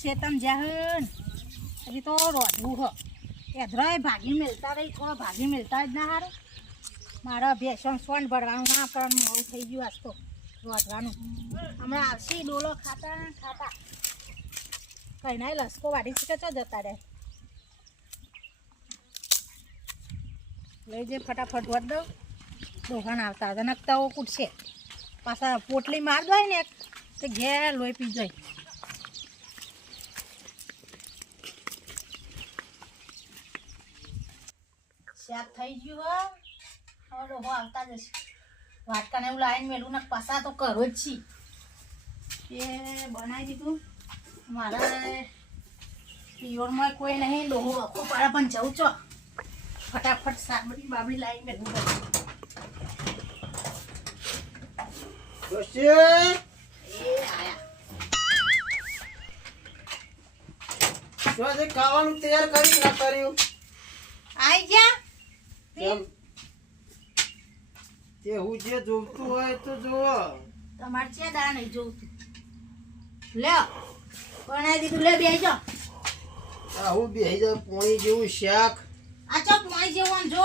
શેતમ જાહન હજી તો રોધવું હો એધરાય ભાગી મેલતા રહી થોડો ભાગી મેલતા જ ના હારું મારા ભેસણ સોન ભરવાનું ના પણ મોડું થઈ ગયું આજ તો રોધવાનું હમણાં આવશે ડોલો ખાતા ખાતા કઈ ના લસકો વાઢી શકે તો જતા રહે લઈ જઈ ફટાફટ વધ દઉં દોકાન આવતા હતા નકતાઓ કૂટશે પાછા પોટલી માર દો ને તો ઘેર લોહી પી જાય શાક થઈ ગયું હવે ડોહો આવતા જશે વાટકાને એવું લાવીને મેલું ને પાછા તો કરો જ છીએ એ બનાવી દીધું મારા પિયોરમાં કોઈ નહીં ડોહો આખો પાડા પણ જવું છો ફટાફટ સાબડી બાબડી લાવીને મેલું દોસ્તી ખાવાનું તૈયાર કરી ના કર્યું આઈ ગયા તે હું જે જોવતું હોય તો જોવો તમારે છે દા નહીં જોવતું લે બનાવી દીધું લે બેસી જાઓ હું બેહી જાય પોણી જેવું શાક આ ચો પાણી જેવું આમ જો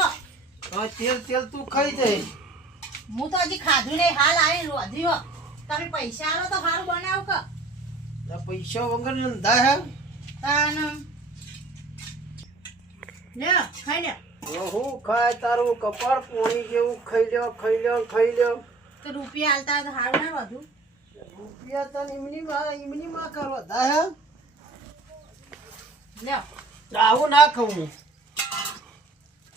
તેલ તેલ તું ખાઈ જાય હું તો હજી ખાધું નહીં હાલ આવી રોધ્યો તમે પૈસા આલો તો સારું બનાવો કે પૈસા વગર ધંધા હે તાન લે ખાઈ લે હું ખાય તારું કપાળ પોણી જેવું ખાઈ લ્યો ખાઈ લ્યો ખાઈ લ્યો તો રૂપિયા આલતા તો સારું ના વધુ રૂપિયા તને ઇમની માં કરવા ધા હે લે આવું ના ખાવું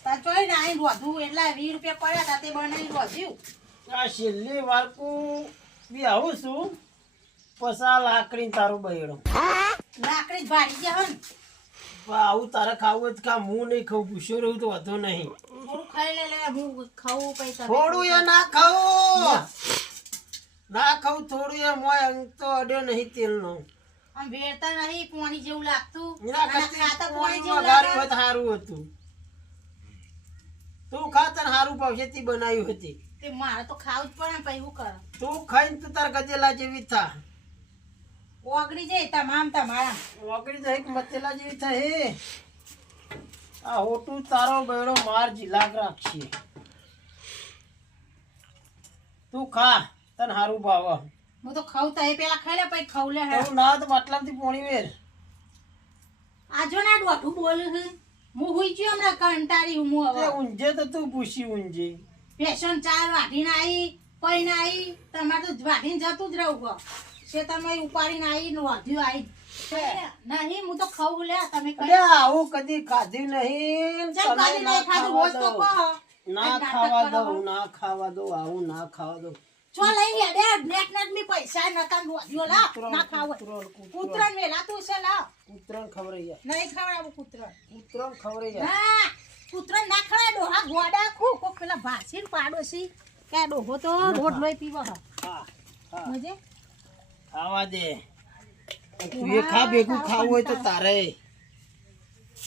તા ચોઈ ના આઈ રોધું એટલા 20 રૂપિયા પડ્યા તા તે બનાવી રોધ્યું આ છેલ્લી વારકું બી આવું છું પસા લાકડી તારું બૈડો લાકડી જ ભાડી ગયા હન આવું તારે ખાવું જ ખા હું નહીં ખાવું પૂછ્યો રહ્યું તો વધુ નહીં થોડું ખાઈ લે હું ખાવું પૈસા થોડું એ ના ખાવું ના ખાવું થોડું એ મોય અંગ તો અડ્યો નહીં તેલનો આમ વેરતા નહીં પાણી જેવું લાગતું એના ખાતા પાણી કરતા જેવું વઘાર્યું લાગે હોત સારું હતું તું ખા તને સારું ભાવશે તે બનાવ્યું હતી તે મારે તો ખાવું જ પડે પછી હું કર તું ખાઈને તું તાર ગજેલા જેવી થા ઓગળી જાય તમામ તમારા ઓગળી જાય કે મતેલા જેવી થાય હે આ હોટું તારો બેડો માર જીલાક રાખશે તું ખા તને સારું ભાવ હું તો ખાઉં તો એ પેલા ખાઈ લે પછી ખાઉં લે તું ના તો માટલામાંથી પોણી વેર આજો ના ડોઠું બોલું છે હું હુઈ ગયો હમણાં કંટાળી હું હવે ઊંઝે તો તું પૂછી ઊંઝે પેશન ચાર વાઢીને આવી પૈને આવી તમારે તો વાઢીને જતું જ રહું છે તમે ઉપાડીને આવી ને વાઢ્યું આવી નહીં હું તો ખાવું લે તમે અરે આવું કદી ખાધું નહીં ચાલ કાલી નહીં ખાધું રોજ તો કહો ના ખાવા દઉં ના ખાવા દઉં આવું ના ખાવા દઉં ચો લઈ લે નેટ નેટ મી પૈસા નતા રોધ્યો લા ના ખાવ કૂતરા મેલા તું છે લા કૂતરાને ખવડાઈ જાય નહીં ખવડાવું કૂતરા કૂતરાને ખવડાઈ જાય ના કૂતરા ના ખવડાય ડોહા ગોડા ખુ કોક પેલા ભાસીન પાડોશી કે ડોહો તો રોડ લોઈ પીવો હા હા મજે ખાવા દે તું એ ખા ભેગું ખાવું હોય તો તારે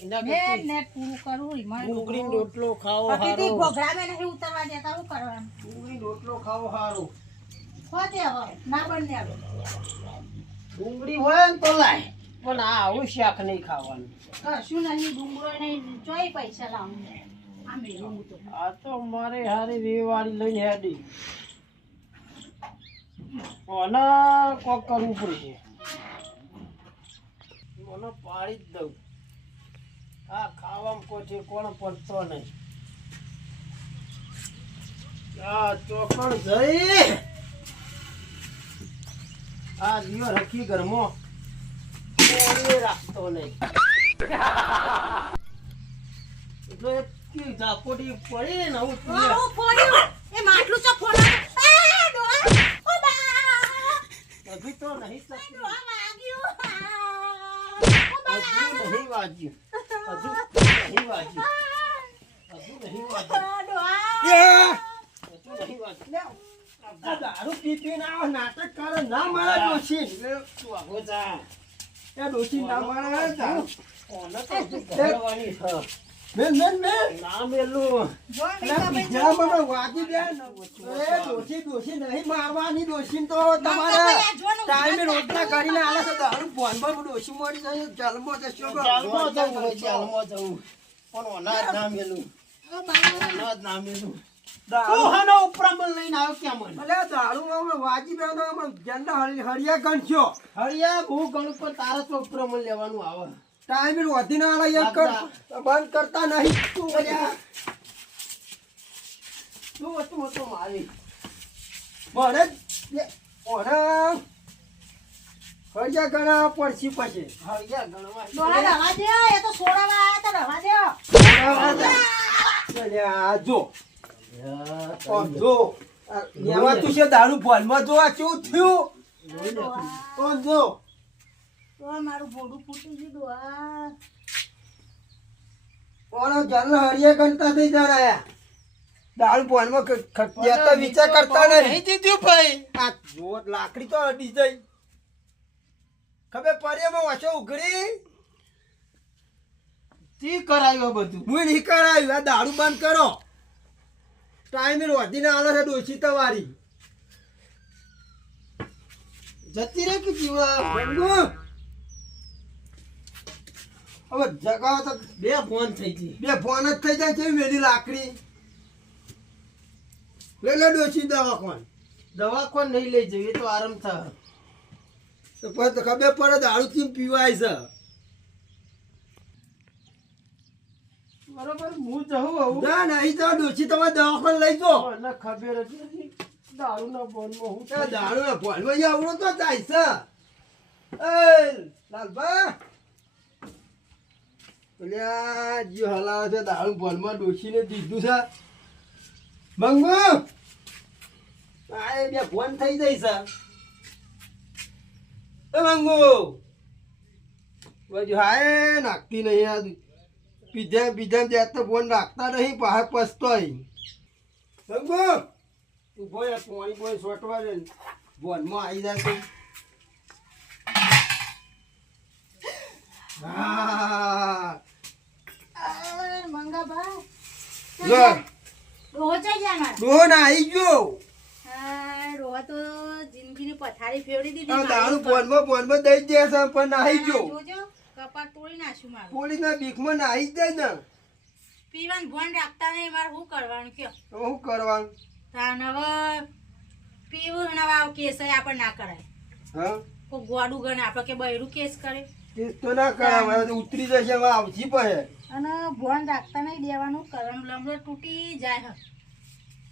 એના નેટ કરતી નેટ પૂરું કરું ઈમાન ડુંગળી રોટલો ખાવો પતિથી હારો ઘોઘરા મે નહીં ઉતરવા દેતા હું કરવાનું ડુંગળી રોટલો ખાવો હારો ખોજે હવે ના બને હવે ડુંગળી હોય ને તો લાય પણ આ આવું શાક નહીં ખાવાનું કશું નહીં ડુંગળો નહીં ચોય પૈસા લાવું આ મેલું હું તો આ તો મારે હારી વેવાળી લઈને હેડી મને કોક કરવું પડશે મને પાડી જ દઉં આ ખાવામાં કોઈ ઠેકોણો પડતો નહીં આ ચોકણ જઈ આ દિયો રખી ઘરમાં કોઈ રાખતો નહીં એટલે એક ઝાપોટી પડી ને આવું પીએ. હું ફોડ્યું એ માટલું ચો ફોડ્યું એ ડોહા ઓ બા હજી તો નહીં શકતી. ડોહા વાગ્યું હજુ નહીં વાગ્યું હજુ નહીં વાગ્યું હજુ નહીં વાગ્યું ડોહા હજુ નહીં વાગ્યું આ દારૂ પી પીને આવો નાટક કરે ના મારે ડોશી તું આવો જા એ ડોશી ના મારે જા ઓને તો હજુ ભરવાની છે. મેન ના મેલું ના બીજા મને વાગી દે એ ડોશી નહીં મારવાની ડોશી તો તમારે જો ટાઈમે રોટલા કરીને આલે છે દારૂ ભોનમાં ડોશી મળી જાય જલમો જશો ચાલમાં જવું હોય, ચાલમાં જવું. પણ અનાજ ના મેલું, ઓ બાબા અનાજ ના મેલું. દારૂ તું હાનો ઉપરામણ લઈને આવ્યો કેમ મને? અલે દારૂ માં વાજી બેનો જંડા હરિયા ગણ્યો હરિયા હું ગણું પણ તારા તો ઉપરામણ લેવાનું આવે. ટાઈમે વધી ના આલે એક કર બંધ કરતા નહીં તું અલ્યા તું વસ્તુ વસ્તુ મારી. મને ઓને હરિયા ગણા પડશી પછી હરિયા ગણવા. ડોહા રવા દે એ તો સોડાવા આયા તો રવા દે અલ્યા જો ઓમ જો લેવા તું છે દારૂ ભોલમાં જો આ શું થયું ઓમ જો તો મારું બોડું ફૂટી ગયું ડોહા ઓનો જલ હરિયા ગણતા થઈ જણાયા દારૂ ભોલમાં ખટિયા વિચાર કરતા નહીં જીત્યું ભાઈ. આ જો લાકડી તો અડી જઈ ખબર પડે એમાં વાંચો ઉઘડી તી કરાયું બધું. હું નહીં કરાયું આ દારૂ બંધ કરો ટાઈમે વધીને આલે છે ડોશી તમારી જતી રે કે જીવા. ગંગુ હવે જગાવો તો બે ફોન થઈ ગઈ. બે ફોન જ થઈ જાય છે વેલી લાકડી લે લે ડોશી દવા કોણ દવાખાન નહીં લઈ જવી, એ તો આરામ થાય. તો પછી તો ખબર પડે દારૂ ચીમ પીવાય છે બરોબર હું જઉં આવું. ના નહીં તો ડોશી તમે દવાખાને લઈ જો મને ખબર જ નથી દારૂ ના બોનમાં હું એ દારૂ ના ભોલમાં આવડો તો જાય છે એ લાલભા ઓલ્યા જીવ હલાવે છે દારૂ ભોલમાં ડોશીને દીધું છે મંગુ આ એ બે ફોન થઈ જાય છે એ મંગુ બાજુ હાય નાખતી નહીં આ પીધા પીધા ત્યાં તો ફોન રાખતા નહીં બહાર પસતોય મંગુ તું ભાઈ પાણી બોય સોટવા દે ફોનમાં આવી જાય તો હા મંગાભાઈ જો ડોહો ચઈ જાય મારા ડોહો ના આવી ગયો હા ડોહા તો જિંદગીની પથારી ફેરવી દીધી આ દારૂ મારી ફોનમાં દઈ દે છે પણ નાહી હા, ગયો જોજો કપાટ તોડી નાખ્યું મારું પોલીસના બીકમાં નાહી જ જાય ને પીવાનું ભણ રાખતા નહીં મારે શું કરવાનું કયો તો શું કરવાનું તાન હવે પીવું નવા કેસ આપણે ના કરાય હા કોઈ ગોડું ગણે આપણે કે બૈરું કેસ કરે તે તો ના કરાવે હવે તો ઉતરી જશે હવે આવજી પડે અને ભણ રાખતા નહીં દેવાનું કરવાનું લમડો તૂટી જાય હે.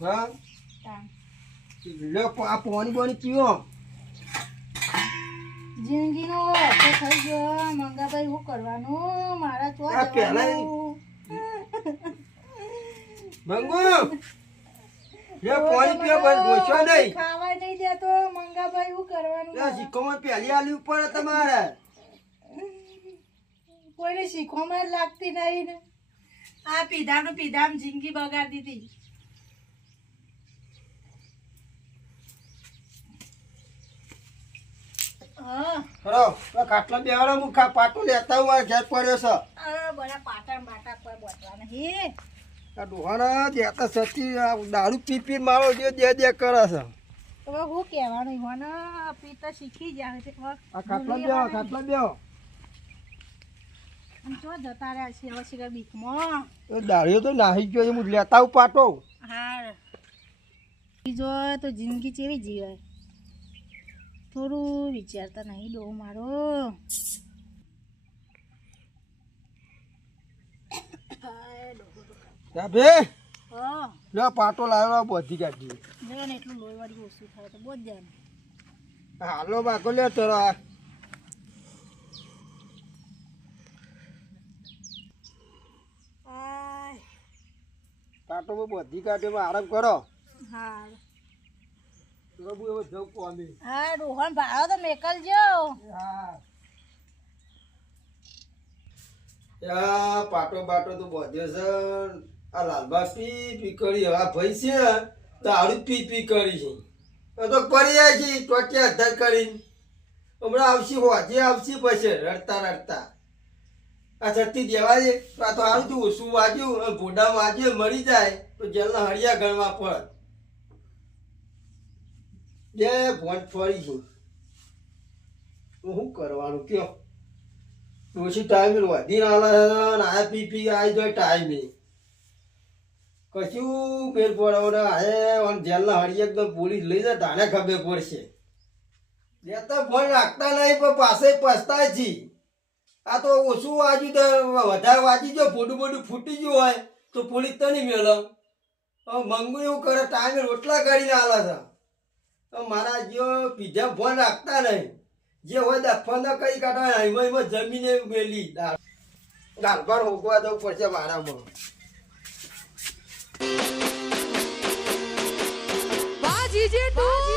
હા તાન. લે આ પાણી પાણી પીવો જિંદગીનો અર્થ થઈ ગયો મંગાભાઈ શું કરવાનું મારા તો આ પહેલા મંગુ લે પાણી પીવો બસ ગોચો નહીં ખાવા નહીં દેતો મંગાભાઈ શું કરવાનું લે શીખોમાં પહેલી આલી ઉપર તમારે કોઈને શીખવામાં જ લાગતી નહીં ને આ પીધાનું પીધામ જિંદગી બગાડી દીધી હા ખરો તો ખાટલા બેવાળા હું પાટું લેતા હું આ ઘેર પડ્યો છે બધા પાટા બાટા કોઈ બોતવા નહીં આ ડોહાના દેતા સચી દારૂ પી પી મારો જે દે કરે છે હવે શું કહેવાનું મને પીતા શીખી જાય છે આ ખાટલા બેહો ખાટલા બેહો આમ જો જતા રહ્યા છે હવે શીખર બીકમાં એ દારૂ તો નાહી ગયો છે હું લેતા આવું પાટો હા બીજો તો જિંદગી કેવી જીવાય થોડું વિચારતા નહીં ડો મારો બે હા લે પાટો લાવ્યો બધી કાઢી લે ને એટલું લોહીવાળી ઓછું થાય તો બહુ જ જાય ને હાલો બાકો લે તરો પાટો બધી કાઢી આરામ કરો હા પ્રભુ હવે જવું કોમે હા રોહન ભાડો તો મેકલજો હા યા પાટો બાટો તો બધ્યો છે આ લાલબા પી પી કરી હવે ભાઈ છે દારૂ પી પી કરી છે તો પડી જાય છે ટોટિયા અધર કરીને હમણાં આવશે હોજે આવશે પછી રડતા રડતા આ છત્તી દેવા દે તો આ તો સારું થયું ઓછું વાગ્યું ભોડા વાગ્યું મરી જાય તો જેલના હળિયા ગણવા પડે બે ભોંટ ફરી છે તો શું કરવાનું કયો ડોશી ટાઈમે વધી ના આલે આ પી આવી જાય ટાઈમે કશું ફેર પડે હે જેલના હળી એકદમ પોલીસ લઈ જાય તાને ખબર પડશે લેતા ફોન રાખતા નહીં પણ પાસે પછતાય છી આ તો ઓછું વાંચ્યું તો વધારે વાંચી ગયો ફોટું બોટું ફૂટી ગયું હોય તો પોલીસ તો નહીં મેળો મંગુ એવું કરે ટાઈમે રોટલા કાઢીને આલે છે મારા જો પીઝા ફોન રાખતા નહીં જે હોય દફન કઈ કાઢવા એમાં જમીને મેલી દાળ પર હોકવા જવું પડશે મારામાં બાજી જે તું